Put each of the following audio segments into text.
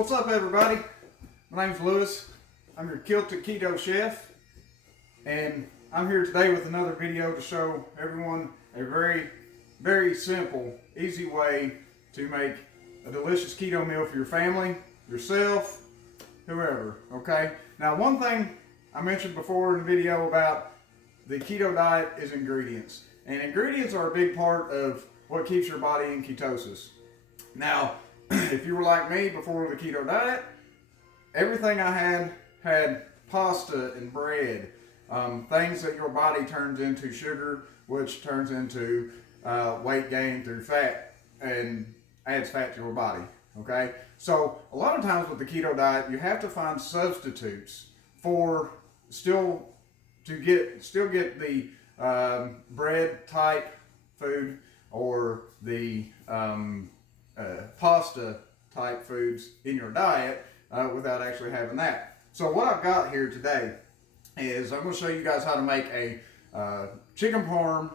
What's up, everybody? My name's Lewis. I'm your Kilted Keto chef, and I'm here today with another video to show everyone a very simple, easy way to make a delicious keto meal for your family, yourself, whoever, okay? Now, one thing I mentioned before in the video about the keto diet is ingredients. And ingredients are a big part of what keeps your body in ketosis. Now, if you were like me before the keto diet, everything I had pasta and bread, things that your body turns into sugar, which turns into weight gain through fat and adds fat to your body. Okay, so a lot of times with the keto diet, you have to find substitutes for still get the bread type food or the pasta type foods in your diet without actually having that. So what I've got here today is I'm going to show you guys how to make a chicken parm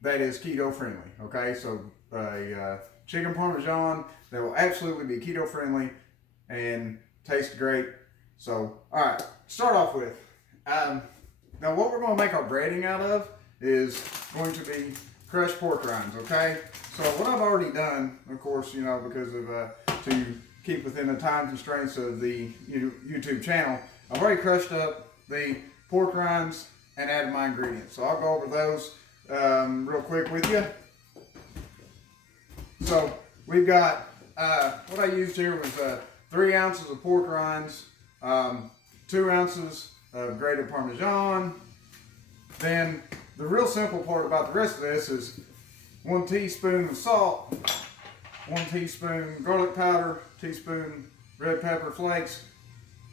that is keto friendly. Okay, so a chicken parmesan that will absolutely be keto friendly and taste great. So all right, start off with now what we're going to make our breading out of is going to be crushed pork rinds. Okay, so what I've already done, of course, you know, because of to keep within the time constraints of the YouTube channel, I've already crushed up the pork rinds and added my ingredients. So I'll go over those real quick with you. So we've got what I used here was 3 ounces of pork rinds, 2 ounces of grated parmesan. Then the real simple part about the rest of this is 1 teaspoon of salt, 1 teaspoon garlic powder, teaspoon red pepper flakes,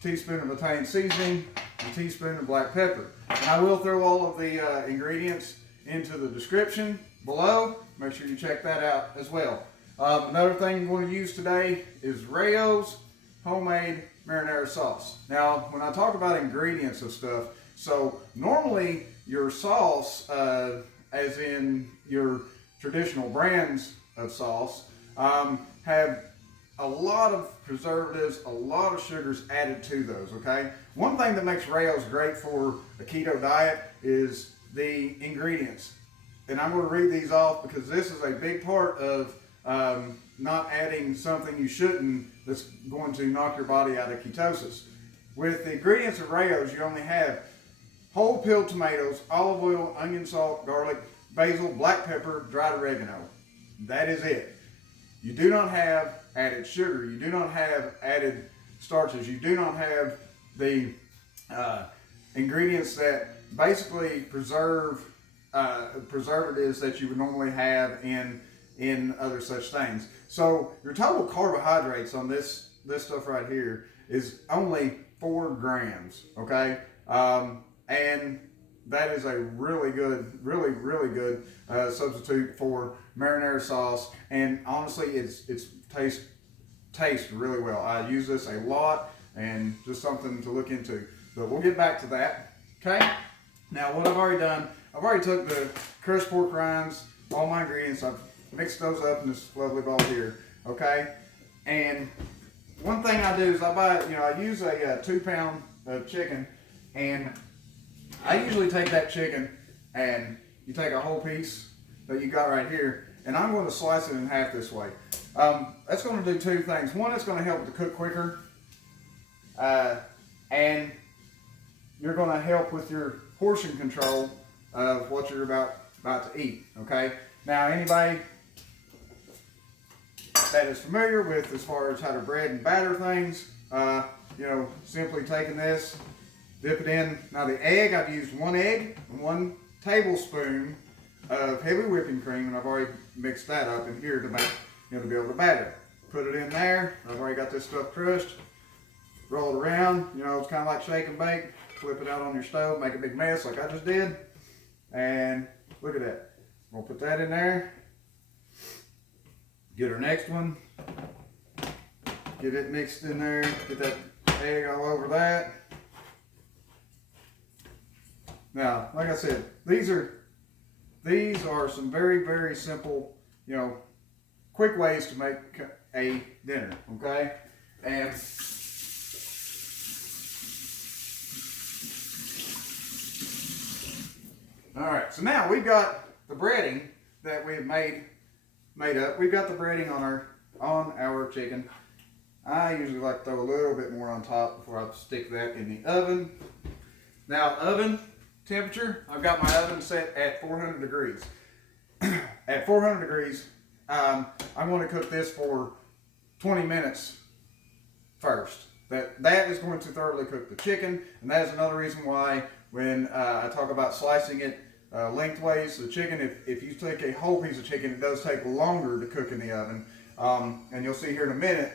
teaspoon of Italian seasoning, and a teaspoon of black pepper. And I will throw all of the ingredients into the description below. Make sure you check that out as well. Another thing you're going to use today is Rayo's homemade marinara sauce. Now, when I talk about ingredients of stuff, so normally your sauce, as in your traditional brands of sauce, have a lot of preservatives, a lot of sugars added to those, okay? One thing that makes Rayo's great for a keto diet is the ingredients. And I'm going to read these off because this is a big part of not adding something you shouldn't that's going to knock your body out of ketosis. With the ingredients of Rayo's, you only have whole peeled tomatoes, olive oil, onion, salt, garlic, basil, black pepper, dried oregano. That is it. You do not have added sugar. You do not have added starches. You do not have the ingredients that basically preserve preservatives that you would normally have in other such things. So your total carbohydrates on this stuff right here is only 4 grams. Okay. And that is a really good substitute for marinara sauce. And honestly, it's tastes really well. I use this a lot, and just something to look into. But we'll get back to that. Okay. Now, what I've already done, I've already took the crushed pork rinds, all my ingredients. I've mixed those up in this lovely bowl here. Okay. And one thing I do is I use a 2 pound of chicken, and I usually take that chicken and you take a whole piece that you got right here, and I'm going to slice it in half this way. That's going to do 2 things. One, it's going to help to cook quicker, and you're going to help with your portion control of what you're about to eat. Okay. Now, anybody that is familiar with as far as how to bread and batter things, simply taking this, dip it in. Now the egg, I've used 1 egg and 1 tablespoon of heavy whipping cream, and I've already mixed that up in here to make, to be able to batter. Put it in there. I've already got this stuff crushed. Roll it around. It's kind of like shake and bake. Flip it out on your stove, make a big mess like I just did. And look at that. We'll put that in there. Get our next one. Get it mixed in there. Get that egg all over that. Now, like I said, these are some very simple, quick ways to make a dinner, okay? And all right, so now we've got the breading that we've made up. We've got the breading on our chicken. I usually like to throw a little bit more on top before I stick that in the oven. Now, oven temperature, I've got my oven set at 400 degrees. At 400 degrees, I'm going to cook this for 20 minutes first. That is going to thoroughly cook the chicken, and that is another reason why when I talk about slicing it lengthways, the chicken, if you take a whole piece of chicken, it does take longer to cook in the oven. And you'll see here in a minute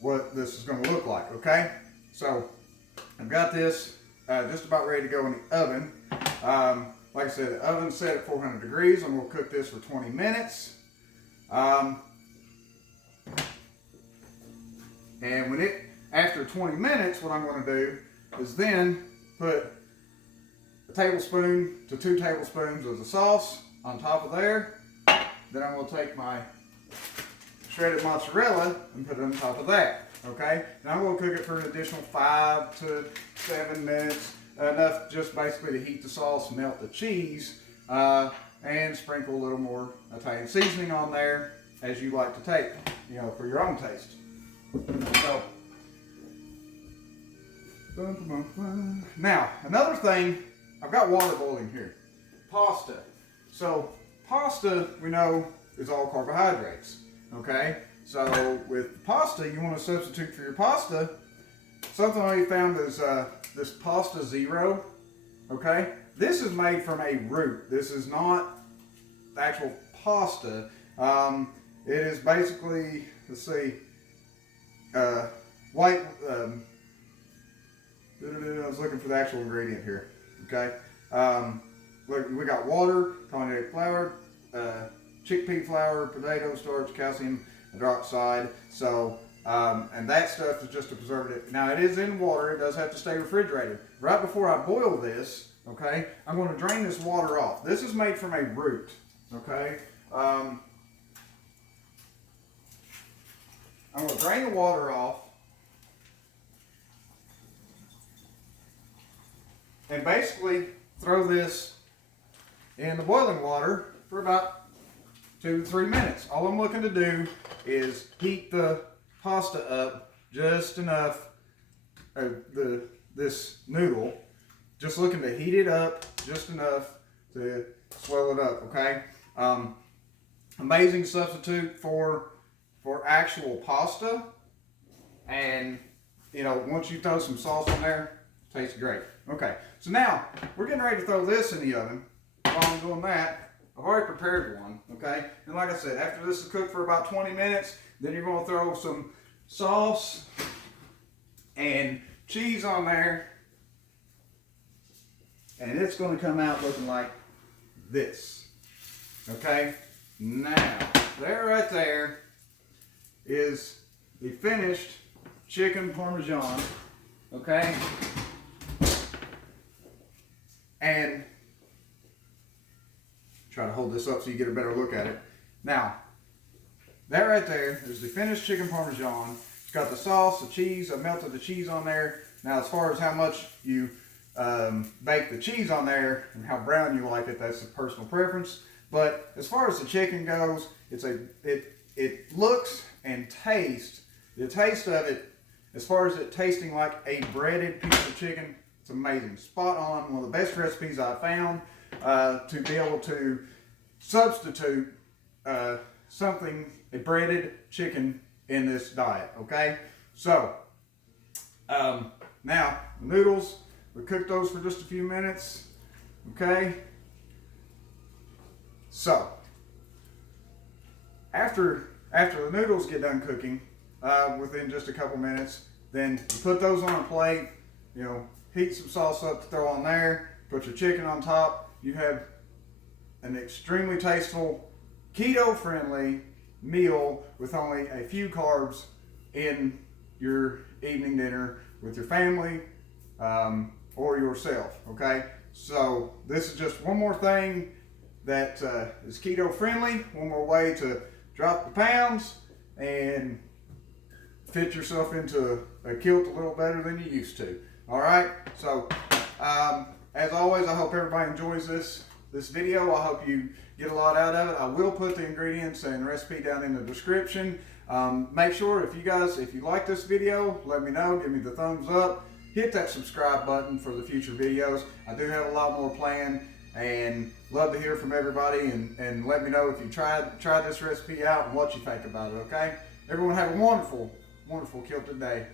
what this is going to look like, okay? So I've got this just about ready to go in the oven. Like I said, the oven's set at 400 degrees. I'm going to cook this for 20 minutes. And after 20 minutes, what I'm going to do is then put a tablespoon to 2 tablespoons of the sauce on top of there. Then I'm going to take my shredded mozzarella and put it on top of that. Okay, now I'm going to cook it for an additional 5 to 7 minutes, enough just basically to heat the sauce, melt the cheese, and sprinkle a little more Italian seasoning on there as you like to take, for your own taste. So, now another thing, I've got water boiling here. Pasta. So pasta, we know, is all carbohydrates. Okay, so with pasta, you want to substitute for your pasta. Something I found is this pasta zero. Okay, this is made from a root. This is not the actual pasta. It is basically, let's see, white. I was looking for the actual ingredient here. Okay, look, we got water, cognac flour, chickpea flour, potato starch, calcium hydroxide. So, and that stuff is just a preservative. Now it is in water. It does have to stay refrigerated. Right before I boil this, okay, I'm going to drain this water off. This is made from a root. Okay. I'm going to drain the water off. And basically throw this in the boiling water for about 2 to 3 minutes. All I'm looking to do is heat the pasta up just enough, this noodle, just looking to heat it up just enough to swell it up, okay? Amazing substitute for actual pasta. And, once you throw some sauce in there, it tastes great. Okay, so now we're getting ready to throw this in the oven. While I'm doing that, I've already prepared one, okay? And like I said, after this is cooked for about 20 minutes, then you're going to throw some sauce and cheese on there. And it's going to come out looking like this, okay? Now, there right there is the finished chicken parmesan, okay? And try to hold this up so you get a better look at it. Now, that right there is the finished chicken parmesan. It's got the sauce, the cheese. I melted the cheese on there. Now, as far as how much you bake the cheese on there and how brown you like it, that's a personal preference. But as far as the chicken goes, it looks and tastes. The taste of it, as far as it tasting like a breaded piece of chicken, it's amazing. Spot on. One of the best recipes I found to be able to substitute a breaded chicken in this diet, okay? So, now the noodles, we cooked those for just a few minutes, okay? So, after the noodles get done cooking, within just a couple minutes, then you put those on a plate, heat some sauce up to throw on there, put your chicken on top. You have an extremely tasteful, keto-friendly meal with only a few carbs in your evening dinner with your family or yourself, okay? So this is just one more thing that is keto-friendly, one more way to drop the pounds and fit yourself into a kilt a little better than you used to. All right, so as always, I hope everybody enjoys this video. I hope you get a lot out of it. I will put the ingredients and recipe down in the description. Make sure if you like this video, let me know, give me the thumbs up, hit that subscribe button for the future videos. I do have a lot more planned, and love to hear from everybody, and let me know if you tried this recipe out and what you think about it. Okay, everyone have a wonderful Kilted day.